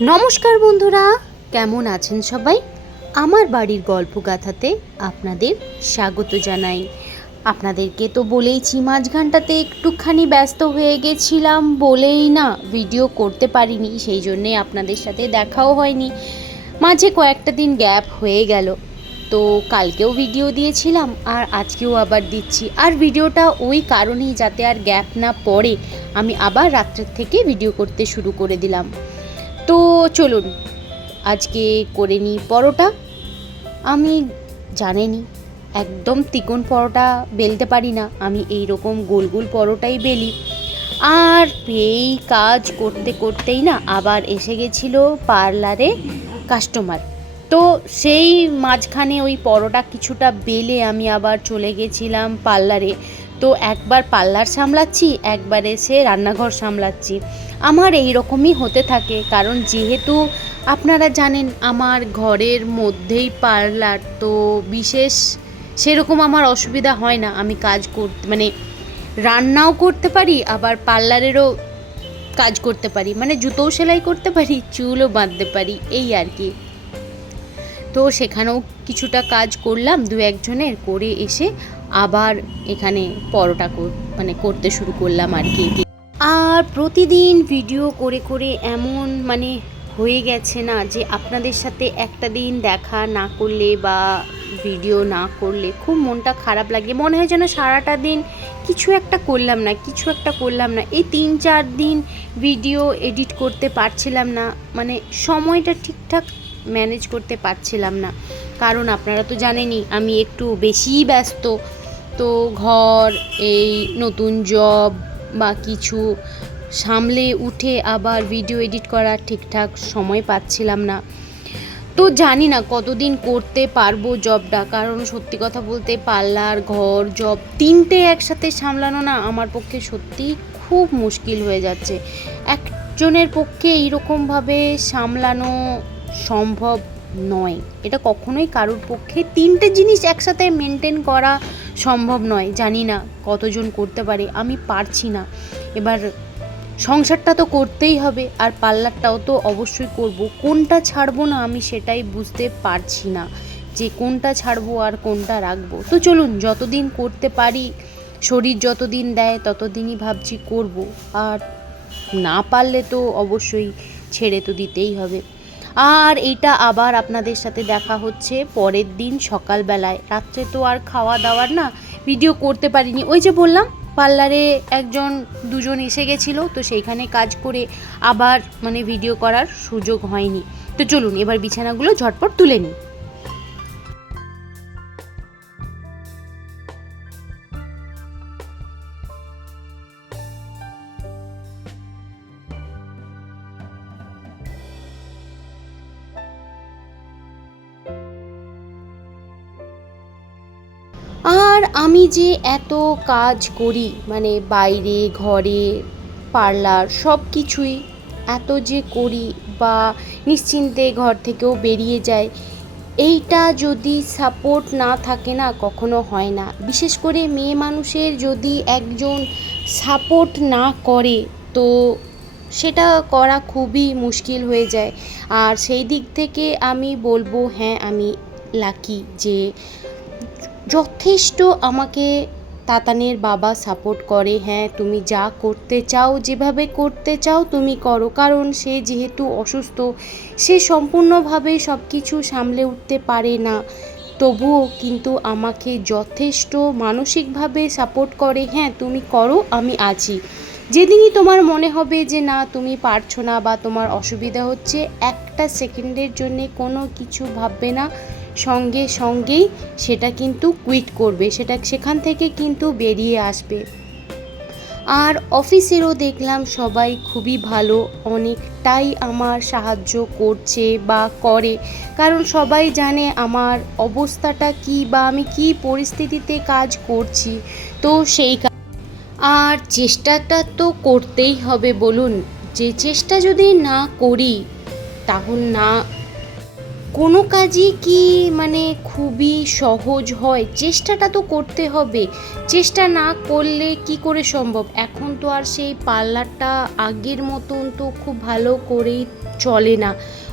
নমস্কার বন্ধুরা, কেমন আছেন সবাই? আমার বাড়ির গল্পগাথাতে আপনাদের স্বাগত জানাই। আপনাদেরকে তো বলেইছি, মাঝখানটাতে একটুখানি ব্যস্ত হয়ে গেছিলাম বলেই না ভিডিও করতে পারিনি, সেই জন্যে আপনাদের সাথে দেখাও হয়নি। মাঝে কয়েকটা দিন গ্যাপ হয়ে গেল, তো কালকেও ভিডিও দিয়েছিলাম আর আজকেও আবার দিচ্ছি। আর ভিডিওটা ওই কারণেই, যাতে আর গ্যাপ না পড়ে, আমি আবার রাত্রের থেকে ভিডিও করতে শুরু করে দিলাম। তো চলুন আজকে করে নিই পরোটা। আমি জানেনই একদম তিকোন পরোটা বেলতে পারি না, আমি এই রকম গোল গোল পরোটাই বেলি। আর এই কাজ করতে করতেই না আবার এসে গেছিলো পার্লারে কাস্টমার। তো সেই মাঝখানে ওই পরোটা কিছুটা বেলে আমি আবার চলে গেছিলাম পার্লারে। তো একবার পার্লার সামলাচ্ছি, একবার এসে রান্নাঘর সামলাচ্ছি। আমার এই রকমই হতে থাকে, কারণ যেহেতু আপনারা জানেন আমার ঘরের মধ্যেই পার্লার, তো বিশেষ সেরকম আমার অসুবিধা হয় না। আমি কাজ করতে রান্নাও করতে পারি, আবার পার্লারেরও কাজ করতে পারি, জুতোও সেলাই করতে পারি, চুলও বাঁধতে পারি, এই আর কি। তো সেখানেও কিছুটা কাজ করলাম দু একজনের, করে এসে আবার এখানে পরোটা করতে শুরু করলাম আর কি। আর প্রতিদিন ভিডিও করে করে এমন হয়ে গেছে না, যে আপনাদের সাথে একটা দিন দেখা না করলে বা ভিডিও না করলে খুব মনটা খারাপ লাগে। মনে হয় যেন সারাটা দিন কিছু একটা করলাম না। এই 3-4 দিন ভিডিও এডিট করতে পারছিলাম না, সময়টা ঠিকঠাক ম্যানেজ করতে পারছিলাম না। কারণ আপনারা তো জানেনই আমি একটু বেশিই ব্যস্ত। তো ঘর, এই নতুন জব বা কিছু সামলে উঠে আবার ভিডিও এডিট করার ঠিকঠাক সময় পাচ্ছিলাম না। তো জানি না কতদিন করতে পারবো জবটা, কারণ সত্যি কথা বলতে পার্লার, ঘর, জব তিনটে একসাথে সামলানো না আমার পক্ষে সত্যিই খুব মুশকিল হয়ে যাচ্ছে। একজনের পক্ষে এইরকমভাবে সামলানো সম্ভব নয়, এটা কখনোই কারোর পক্ষে তিনটে জিনিস একসাথে মেনটেন করা সম্ভব নয়। জানি না কতজন করতে পারে, আমি পারছি না। এবার সংসারটা তো করতেই হবে, আর পার্লারটাও তো অবশ্যই করব। কোনটা ছাড়বো না আমি সেটাই বুঝতে পারছি না, যে কোনটা ছাড়বো আর কোনটা রাখবো। তো চলুন, যতদিন করতে পারি, শরীর যতদিন দেয় ততদিনই ভাবছি করব, আর না পারলে তো অবশ্যই ছেড়ে তো দিতেই হবে। আর এইটা আবার আপনাদের সাথে দেখা হচ্ছে পরের দিন সকালবেলায়। রাত্রে তো আর খাওয়া দাওয়ার না ভিডিও করতে পারিনি। ওই যে বললাম পার্লারে দুজন এসে গেছিলো, তো সেইখানে কাজ করে আবার ভিডিও করার সুযোগ হয়নি। তো চলুন এবার বিছানাগুলো ঝটপট তুলে নিই। আর আমি যে এত কাজ করি, বাইরে, ঘরে, পার্লার সব কিছুই এত যে করি, বা নিশ্চিন্তে ঘর থেকেও বেরিয়ে যাই, এইটা যদি সাপোর্ট না থাকে না কখনো হয় না। বিশেষ করে মেয়ে মানুষের যদি একজন সাপোর্ট না করে, তো সেটা করা খুবই মুশকিল হয়ে যায়। আর সেই দিক থেকে আমি বলবো, হ্যাঁ আমি লাকি যে যথেষ্ট আমাকে তাতানের বাবা সাপোর্ট করে। হ্যাঁ তুমি যা করতে চাও, যেভাবে করতে চাও তুমি করো, কারণ সে যেহেতু অসুস্থ, সে সম্পূর্ণভাবে সব কিছু সামলে উঠতে পারে না, তবুও কিন্তু আমাকে যথেষ্ট মানসিকভাবে সাপোর্ট করে। হ্যাঁ তুমি করো, আমি আছি। যেদিনই তোমার মনে হবে যে না তুমি পারছো না বা তোমার অসুবিধা হচ্ছে, একটা সেকেন্ডের জন্যে কোনো কিছু ভাববে না, সঙ্গে সঙ্গেই সেটা কিন্তু কুইট করবে, সেখান থেকে কিন্তু বেরিয়ে আসবে। আর অফিসেরও দেখলাম সবাই খুবই ভালো, অনেকটাই আমার সাহায্য করছে বা করে, কারণ সবাই জানে আমার অবস্থাটা কী বা আমি কী পরিস্থিতিতে কাজ করছি। তো সেই আর চেষ্টাটা তো করতেই হবে বলুন, যে চেষ্টা যদি না করি তাহলে কোনো কাজই কি মানে খুবই সহজ হয়? চেষ্টাটা তো করতে হবে। চেষ্টা না করলে কি করে সম্ভব? এখন তো আর সেই পার্লারটা আগের মতন তো খুব ভালো করেই চলে না।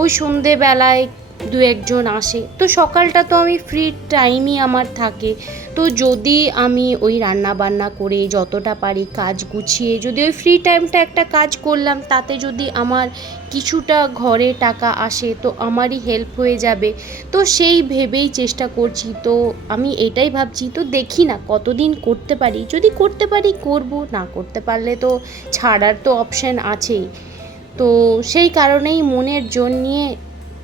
ওই সন্ধেবেলায় দু একজন আসে, তো সকালটা তো আমি ফ্রি টাইমই আমার থাকে। তো যদি আমি ওই রান্না বান্না করে যতটা পারি কাজ গুছিয়ে যদি ওই ফ্রি টাইমটা একটা কাজ করলাম, তাতে যদি আমার কিছুটা ঘরে টাকা আসে তো আমারই হেল্প হয়ে যাবে। তো সেই ভেবেই চেষ্টা করছি। তো আমি এটাই ভাবছি, তো দেখি না কতদিন করতে পারি। যদি করতে পারি করব, না করতে পারলে তো ছাড়ার তো অপশান আছেই। তো সেই কারণেই মনের জোর নিয়ে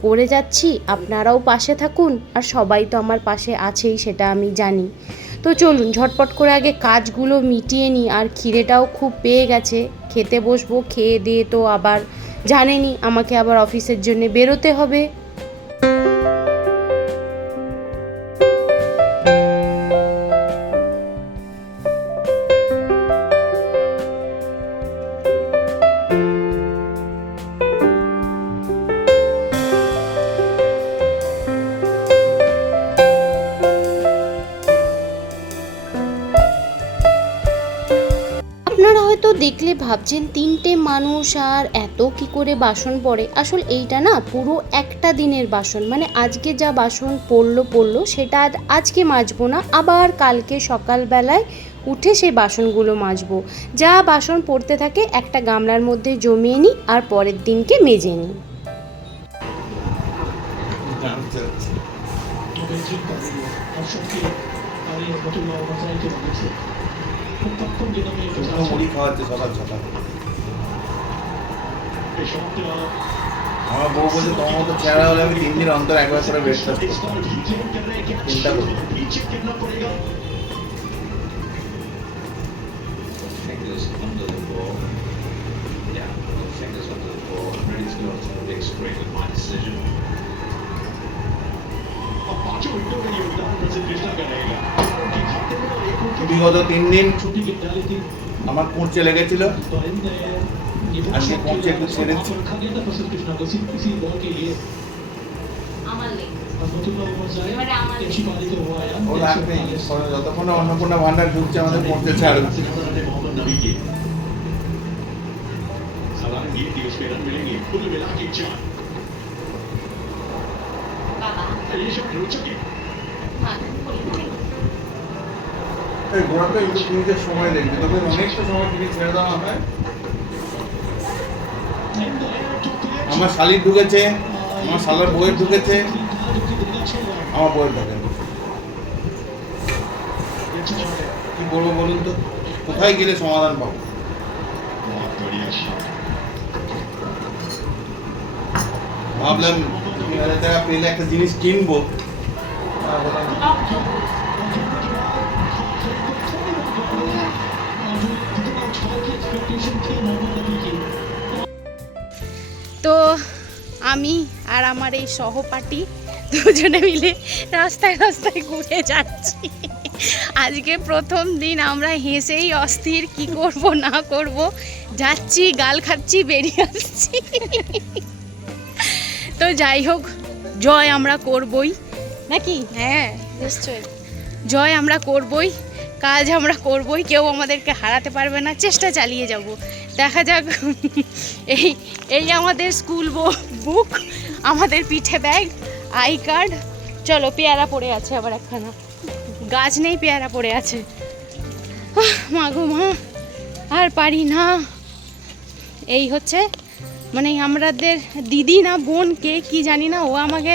করে যাচ্ছি। আপনারাও পাশে থাকুন, আর সবাই তো আমার পাশে আছেই, সেটা আমি জানি। তো চলুন ঝটপট করে আগে কাজগুলো মিটিয়ে নিই। আর খিদেটাও খুব পেয়ে গেছে, খেতে বসবো। খেয়ে দিয়ে তো আবার জানেনই আমাকে আবার অফিসের জন্য বেরোতে হবে। আপনারা হয়তো দেখলে ভাবছেন 3টে মানুষ আর এত কি করে বাসন পড়ে। আসলে এইটা না পুরো একটা দিনের বাসন, মানে আজকে যা বাসন পড়লো সেটা আজকে মাজবো না, আবার কালকে সকালবেলায় উঠে সেই বাসনগুলো মাজবো। যা বাসন পড়তে থাকে একটা গামলার মধ্যে জমিয়ে নিই আর পরের দিনকে মেজে নিই। মুড়ি খাওয়াচ্ছে সকাল সকাল। আমার বউ বলছে তোমার মতো চেহারা হলে আমি 3 দিন অন্তর একবার করে ব্রেকফাস্ট করতাম। চিন্তা করি fingers under the ball. Yeah, the fingers under the ball. I'm ready to go to the big screen with my decision. বিগত 3 দিন আমার কুঁড়ছে লেগেছিল, আজকে কুঁড়ছে একটু ছেড়েছি। ও লাগবে যতক্ষণ না অন্নপূর্ণা ভান্ডার ঢুকছে আমাদের কুঁড়ছে ছাড়বে। এই ঘোড়াটা একটু কিনতে সময় লাগবে, তবে অনেকটা সময় কিনে ছেড়ে দেওয়া হয়। আমার শালির ঢুকেছে, আমার শালার বইয়ের ঢুকেছে, আমার বইয়ের ঢুকে। কি বলবো বলুন তো, কোথায় গেলে সমাধান পাবো? ভাবলাম 3,000 টাকা পেলে একটা জিনিস কিনবো। তো আমি আর আমার এই সহপাঠী দুজনে মিলে রাস্তায় রাস্তায় ঘুরে যাচ্ছি। আজকে প্রথম দিন, আমরা হেসেই অস্থির, কি করব না করব। যাচ্ছি, গাল খাচ্ছি, বেরিয়ে আসছি। তো যাই হোক, জয় আমরা করবই নাকি? হ্যাঁ নিশ্চয়ই জয় আমরা করবই, কাজ আমরা করবই, কেউ আমাদেরকে হারাতে পারবে না। চেষ্টা চালিয়ে যাব, দেখা যাক। এই আমাদের স্কুল বুক, আমাদের পিঠে ব্যাগ, আই কার্ড। চলো, পেয়ারা পড়ে আছে আবার একখানা, গাছ নেই পেয়ারা পড়ে আছে। মা গো মা, আর পারি না। এই হচ্ছে মানে আমাদের দিদি না বোন কে কি জানি না, ও আমাকে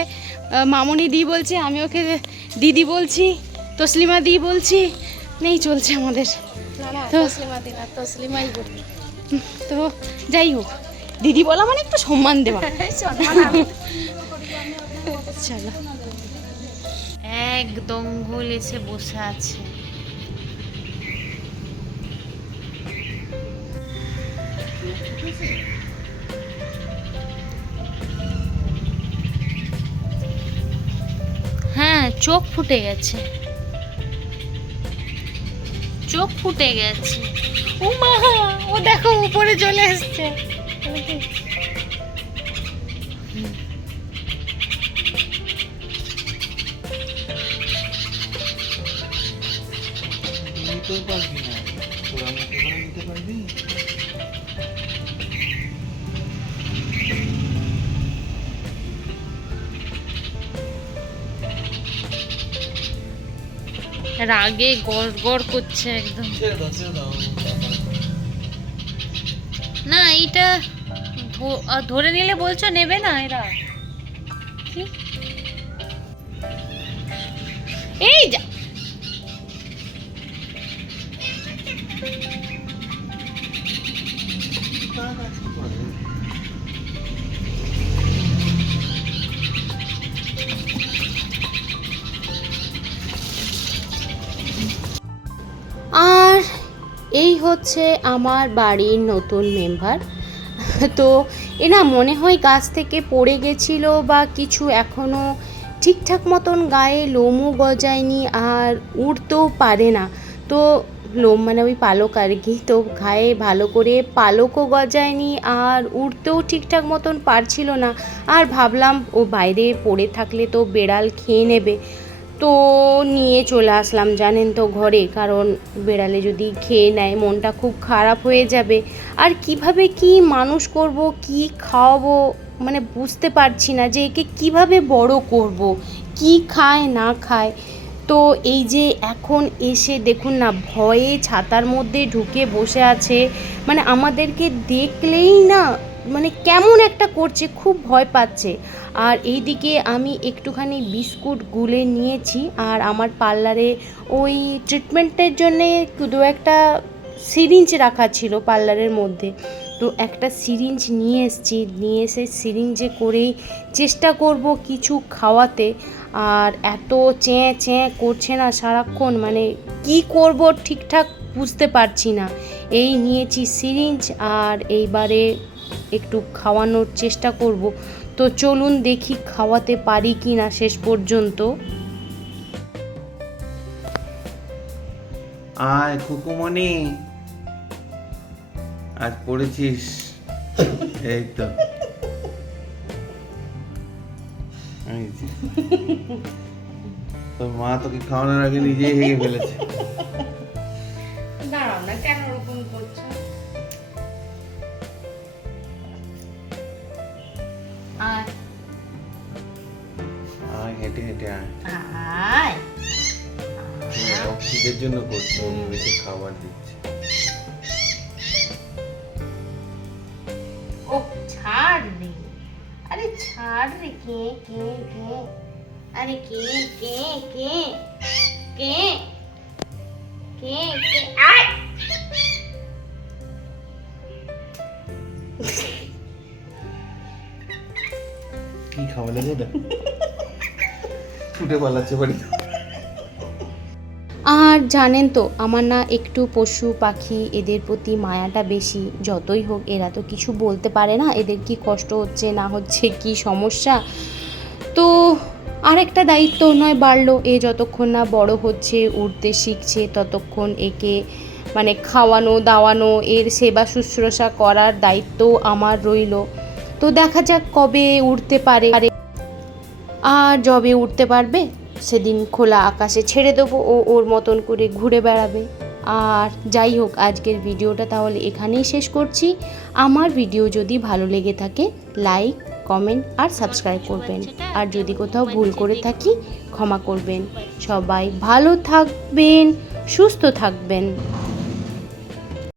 মামনি দি বলছে, আমি ওকে দিদি বলছি, তসলিমা দি বলছি, নেই চলছে আমাদের। তো তো যাই হোক, দিদি বলা মানে একটু সম্মান দেওয়া। চলো, একদম গোল এসে বসে আছে। হ্যাঁ, চোখ ফুটে গেছে, চোখ ফুটে গেছে। ও মা, ও দেখো উপরে চলে এসছে। নিতেও পারবি না, তোরা মুখে করে নিতে পারবি? রাগে গড় গড় করছে একদম। ছেড়ে দাও না এইটা ধরে নিলে বলছো নেবে না এরা? কি এই যা, আর এই হচ্ছে আমার বাড়ির নতুন মেম্বার। তো এরা মনে হয় গাছ থেকে পড়ে গেছিল বা কিছু, এখনও ঠিকঠাক মতন গায়ে লোমও গজায়নি আর উড়তেও পারে না। তো লোম মানে ওই পালক আর কি, তো গায়ে ভালো করে পালকও গজায়নি আর উড়তেও ঠিকঠাক মতন পারছিল না। আর ভাবলাম ও বাইরে পড়ে থাকলে তো বেড়াল খেয়ে নেবে, তো নিয়ে চলে আসলাম জানেন তো ঘরে, কারণ বেড়ালে যদি খেয়ে নেয় মনটা খুব খারাপ হয়ে যাবে। আর কিভাবে কি মানুষ করব, কি খাওয়াবো, মানে বুঝতে পারছি না যে একে কিভাবে বড় করব, কি খায় না খায়। তো এই যে এখন এসে দেখুন না, ভয়ে ছাতার মধ্যে ঢুকে বসে আছে, মানে আমাদেরকে দেখলেই না মানে কেমন একটা করছে, খুব ভয় পাচ্ছে। আর এইদিকে আমি একটুখানি বিস্কুট গুলে নিয়েছি, আর আমার পার্লারে ওই ট্রিটমেন্টের জন্যে দু একটা সিরিঞ্জ রাখা ছিল পার্লারের মধ্যে, তো একটা সিরিঞ্জ নিয়ে এসেছি, নিয়ে এসে সিরিঞ্জে করেই চেষ্টা করব কিছু খাওয়াতে। আর এত চেঁ চেঁ করছে না সারাক্ষণ, মানে কি করব ঠিকঠাক বুঝতে পারছি না। এই নিয়েছি সিরিঞ্জ, আর এইবারে একটু খাওয়ানোর চেষ্টা করব। তো চলুন দেখি খাওয়াতে পারি কি না শেষ পর্যন্ত। আয় খুকুমণি, আজ পড়েছিস? এই তো তোর মা তোকে খাওয়ানোর আগে নিজেই হেগে ফেলেছে। দাঁড়াও না, কেন ওরকম করছো? আয় হেঁটে হেঁটে আয়, আয় খিদের জন্য করছে, ও ভেবেছে খাবার দিচ্ছে। ও ছাড় রে, আরে ছাড় রে, কে কে কে, আরে কে কে কে কে কে কে, আয় কি খাওয়ালে রে ওটা? ছুটে পালাচ্ছে বাড়ি। আর জানেন তো আমার না একটু পশু পাখি এদের প্রতি মায়াটা বেশি। যতই হোক এরা তো কিছু বলতে পারে না, এদের কি কষ্ট হচ্ছে না হচ্ছে, কি সমস্যা। তো আরেকটা দায়িত্ব নয় বাড়লো, এ যতক্ষণ না বড় হচ্ছে, উঠতে শিখছে, ততক্ষণ একে মানে খাওয়ানো দাওয়ানো, এর সেবা শুশ্রূষা করার দায়িত্ব আমার রইল। তো দেখা যাক কবে উঠতে পারে, আর যবে উঠতে পারবে সেদিন খোলা আকাশে ছেড়ে দেবো, ও ওর মতন করে ঘুরে বেড়াবে। আর যাই হোক, আজকের ভিডিওটা তাহলে এখানেই শেষ করছি। আমার ভিডিও যদি ভালো লেগে থাকে লাইক কমেন্ট আর সাবস্ক্রাইব করবেন, আর যদি কোথাও ভুল করে থাকি ক্ষমা করবেন। সবাই ভালো থাকবেন, সুস্থ থাকবেন।